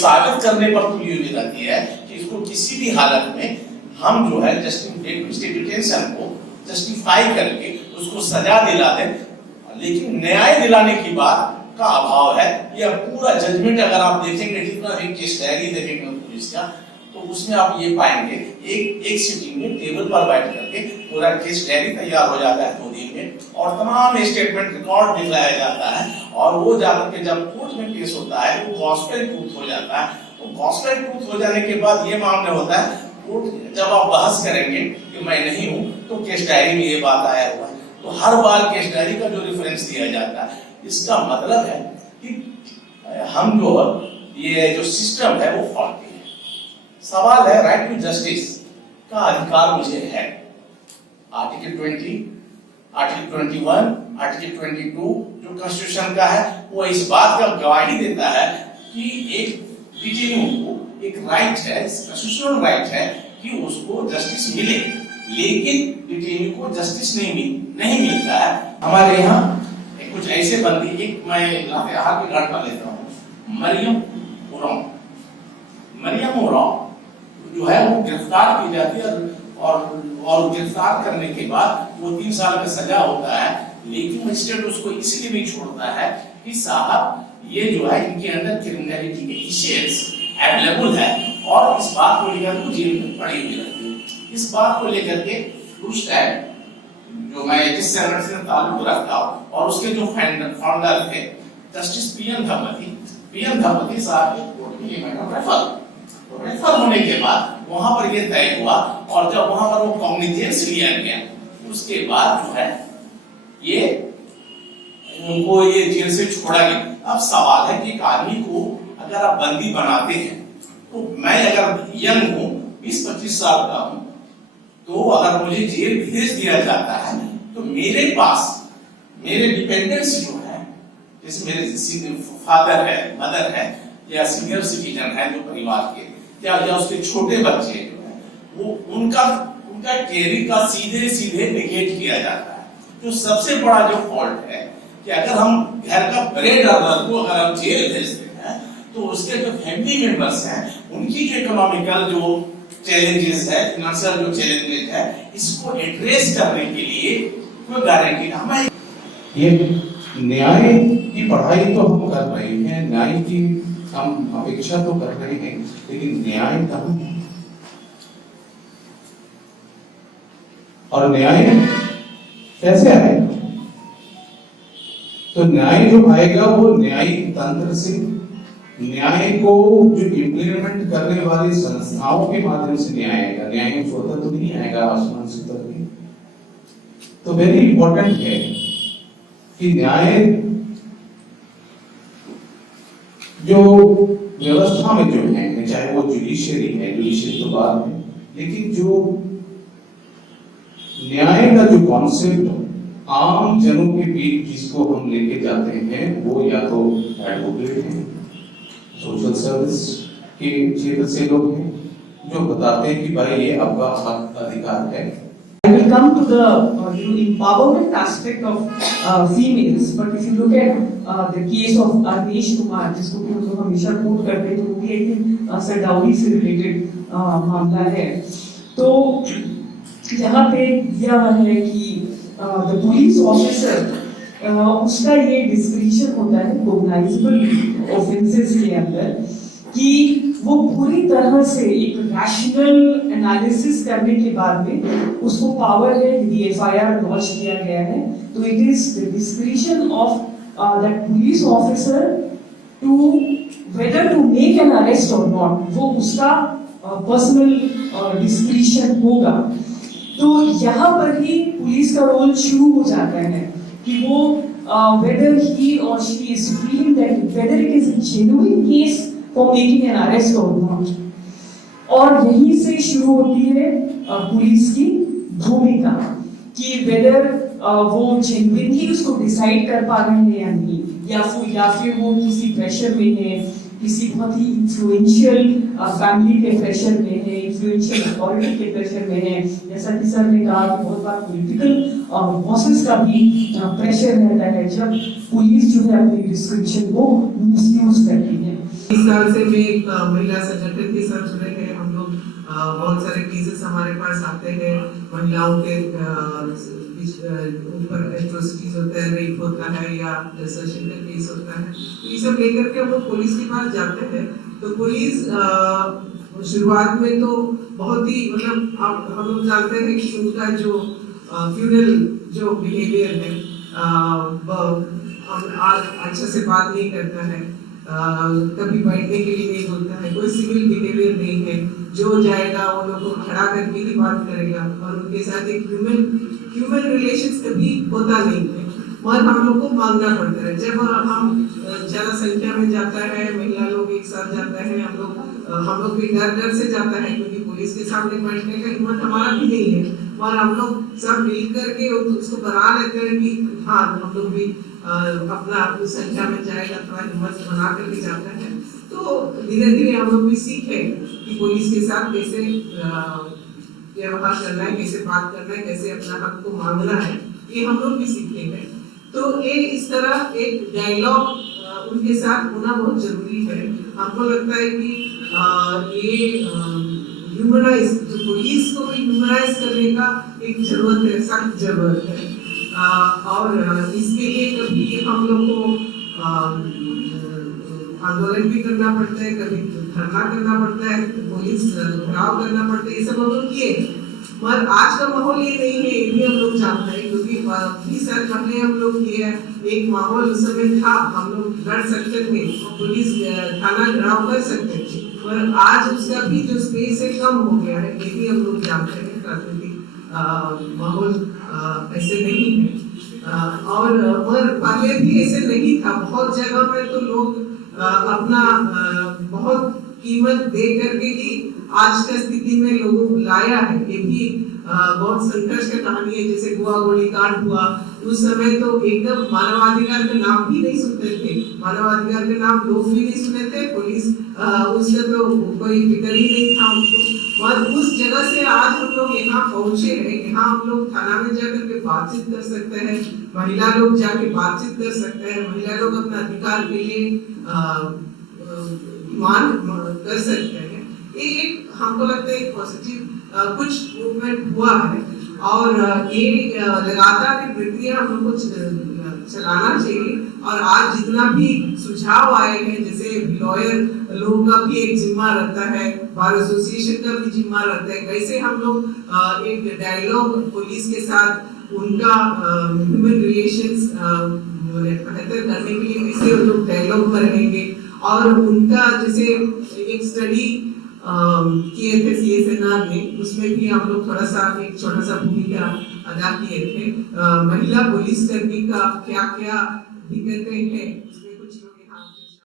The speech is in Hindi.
साबित करने पर तुली हुई रहती है कि इसको किसी भी हालत में हम जो है डिटेंशन को जस्टिफाई करके उसको सजा दिला दें, लेकिन न्याय दिलाने की बात का अभाव है। यह पूरा जजमेंट अगर आप देखेंगे, जितना भी केस डायरी देखेंगे पुलिस का, तो उसमें आप ये पाएंगे एक सिटिंग में टेबल पर बैठ करके पूरा केस डायरी तैयार हो जाता है 2 दिन में, और तमाम स्टेटमेंट रिकॉर्ड दिखलाया जाता है, और वो जाकर के जब कोर्ट में केस होता है वो गॉस्पेल ट्रूथ हो जाता है। तो गॉस्पेल ट्रूथ हो जाने के बाद ये मामला होता है, कोर्ट जब आप बहस करेंगे कि मैं नहीं हूं तो केस डायरी में ये बात आया हुआ है, तो हर बार केस डायरी का जो रेफरेंस दिया जाता है, इसका मतलब है कि हम जो ये जो सिस्टम है वो फॉल्टी है। सवाल है राइट टू जस्टिस का अधिकार मुझे है। आर्टिकल 20, आर्टिकल 21, आर्टिकल 22 जो कॉन्स्टिट्यूशन का है वो इस बात का गवाही देता है कि एक डिटेन्यू को एक राइट है, कॉन्स्टिट्यूशनल राइट है कि उसको जस्टिस मिले, लेकिन डिटेन्यू को जस्टिस नहीं मिलता है। हमारे यहाँ कुछ ऐसे बंदी, एक मैं लातेहार की घटना लेता हूँ, मरियम उरांव जो है वो गिरफ्तार की जाती है, और गिरफ्तार करने के बाद वो 3 साल का सजा होता है, लेकिन मजिस्ट्रेट उसको इसलिए नहीं छोड़ता है कि साहब ये जो है इनके अंदर क्रिमिनलिटी के इश्यूज अवेलेबल है, और इस बात को लेकर वो जेल में पड़ी हुई रहती है। इस बात को लेकर के उस टाइम जो मैं जिस सेनेटर से ताल्लुक रखता हूँ और उसके जो फाउंडर थे जस्टिस पीएन धम्मती साहब के कोर्ट में ये मैटर रेफर होने के बाद वहां पर ये तय हुआ, और जब वहां पर वो कॉग्निजेंस लिया गया उसके बाद जो है ये उनको ये जेल से छोड़ा गया। अब सवाल है कि एक आदमी को अगर आप बंदी बनाते हैं, तो मैं अगर यंग हूँ 20-25 साल का हूँ, तो अगर मुझे जेल भेज दिया जाता है तो मेरे पास मेरे डिपेंडेंट्स जो है, जैसे मेरे फादर है, मदर है, या सीनियर सिटीजन है जो परिवार के, या उसके छोटे बच्चे जो है, वो उनका केयरिंग का सीधे निगेट किया जाता है। जो सबसे बड़ा जो फॉल्ट है कि अगर हम घर का ब्रेड अर्नर को अगर हम जेल भेजते हैं, तो उसके जो फैमिली मेंबर्स हैं उनकी जो इकोनॉमिकल जो चैलेंजेस है, फिनेंशियल जो चैलेंजेस है, इसको एड्रेस करने के लिए कोई गारंटी हमें। ये न्याय की पढ़ाई तो हम कर रहे हैं, न्याय की हम अपेक्षा तो कर रहे हैं, लेकिन न्याय कहाँ है? और न्याय कैसे आएगा? तो न्याय जो आएगा वो न्यायिक तंत्र से, न्याय को जो इम्प्लीमेंट करने वाली संस्थाओं के माध्यम से न्याय आएगा। न्याय स्वतः तो नहीं आएगा आसमान से उतर के। तो वेरी इंपॉर्टेंट है कि न्याय जो व्यवस्था में जो है, चाहे वो जुडिशियरी तो बाद में, लेकिन जो न्याय का जो कॉन्सेप्ट आम जनों के बीच जिसको हम लेके जाते हैं, वो या तो एडवोकेट हैं, सोशल सर्विस के क्षेत्र से लोग हैं, जो बताते हैं कि भाई ये आपका हक अधिकार है। I will come to the empowerment aspect of females, but if you look at the case of Arnesh Kumar, जिसको कि हम लोग हमेशा कोट करते हैं, तो वो भी एक सरदारी से रिलेटेड मामला है। तो यहाँ पे दिया हुआ है कि the police officer उसका ये डिस्क्रिशन होता है कोग्नाइजेबल ऑफेंसेस के अंदर, कि वो पूरी तरह से एक रैशनल एनालिसिस करने के बाद में उसको पावर है, यदि एफआईआर लॉन्च किया गया है, तो it is the discretion of that police officer to whether to make an arrest और नॉट, वो उसका पर्सनल डिस्क्रिशन होगा। तो यहाँ पर ही पुलिस का रोल शुरू हो जाता है कि वो whether he or she is feeling that whether it is a genuine case for making an arrest or not, और यहीं से शुरू होती है पुलिस की भूमिका कि whether वो genuinely उसको डिसाइड कर पा रहे हैं या नहीं, या फिर वो किसी प्रेशर में है, किसी बहुत ही इन्फ्लुएंशियल फैमिली के प्रेशर में है, इन्फ्लुएंशियल अथॉरिटी के प्रेशर में है, जैसा कि सर ने कहा कि बहुत बार पॉलिटिकल बॉसेस का भी प्रेशर रहता है जब पुलिस जो है अपनी डिस्क्रिप्शन को मिसयूज करती है। इस साल से मैं एक महिला संगठन के साथ जुड़े हैं हम लोग। बहुत सारे केसेस हमारे पास आते हैं, महिलाओं के ऊपर एट्रोसिटीज होता है, रेप होता है या डिसर्शन का केस होता है। तो ये सब लेकर के हम लोग पुलिस के पास जाते हैं। तो पुलिस शुरुआत में तो बहुत ही मतलब हम लोग जानते हैं कि उनका जो फ्यूडल जो बिहेवियर है अच्छा से बात नहीं करता है, कभी बैठने के लिए नहीं बोलता है, कोई सिविल बिहेवियर नहीं है। जो जाएगा वो लोग को खड़ा करके ही बात करेगा और उनके साथ एक ह्यूमन रिलेशंस कभी होता नहीं है। और हम लोग को मांगना पड़ता है। जब हम ज्यादा संख्या में जाता है, महिला लोग एक साथ जाता है, हम लोग भी डर से जाता है क्योंकि पुलिस के सामने बैठने का हिम्मत हमारा भी नहीं है। और हम लोग सब मिल करके उसको बना लेते हैं कि हाँ हम लोग भी अपना उस संख्या में जाएगा, थोड़ा हिम्मत बना करके जाता है। तो धीरे धीरे हम लोग भी सीखे कि पुलिस के साथ कैसे व्यवहार करना है, कैसे बात करना है, कैसे अपना हक को मांगना है, ये हम लोग भी सीखे हैं। तो ये इस तरह एक डायलॉग उनके साथ होना बहुत जरूरी है। हमको लगता है कि ये ह्यूमनाइज जो पुलिस को ह्यूमनाइज करने का एक जरूरत है, सख्त जरूरत है। और इसके लिए कभी हम लोग को आंदोलन भी करना पड़ता है, कभी धरना करना पड़ता है, पुलिस घिराव करना पड़ता है, ये सब हम लोग किए। मगर आज का माहौल ये नहीं है, ये भी हम लोग जानते हैं क्योंकि 20 साल पहले हम लोग किए एक माहौल उस समय था, हम लोग लड़ सकते थे, पुलिस थाना घिराव कर सकते थे। पर आज उसका भी जो स्पेस है कम हो गया है, ये भी हम लोग जानते हैं। राजनीतिक माहौल ऐसे नहीं है और पहले भी ऐसे नहीं था। बहुत जगह में तो लोग अपना बहुत कीमत दे करके ही आज का स्थिति में लोगों को लाया है। ये भी बहुत संघर्ष की कहानी है। जैसे गोवा गोलीकांड हुआ उस समय तो एकदम मानवाधिकार का नाम भी नहीं सुनते थे, मानवाधिकार के नाम लोग भी नहीं सुने थे, पुलिस उससे तो कोई फिक्र ही नहीं था उनको। और उस जगह से आज हम लोग यहाँ पहुंचे हैं, यहाँ हम लोग थाना में जाकर के बातचीत कर सकते हैं, महिला लोग जाके बातचीत कर सकते हैं, महिला लोग अपने अधिकार के लिए मान कर सकते हैं। ये एक हमको लगता है एक पॉजिटिव कुछ मूवमेंट हुआ है और ये लगातार एक प्रक्रिया हम लोग को चलाना चाहिए। और आज जितना भी सुझाव आए हैं, जैसे लॉयर लोगों का भी एक जिम्मा रहता है, बार एसोसिएशन का भी जिम्मा रहता है, कैसे हम लोग एक डायलॉग पुलिस के साथ उनका ह्यूमन रिलेशंस बेहतर करने के लिए कैसे हम लोग डायलॉग में रहेंगे। और उनका जैसे एक स्टडी किए थे CSNR में, उसमें भी हम लोग थोड़ा सा एक छोटा सा भूमिका अदा किए थे। महिला पुलिस कर्मी का क्या क्या दिक्कतें हैं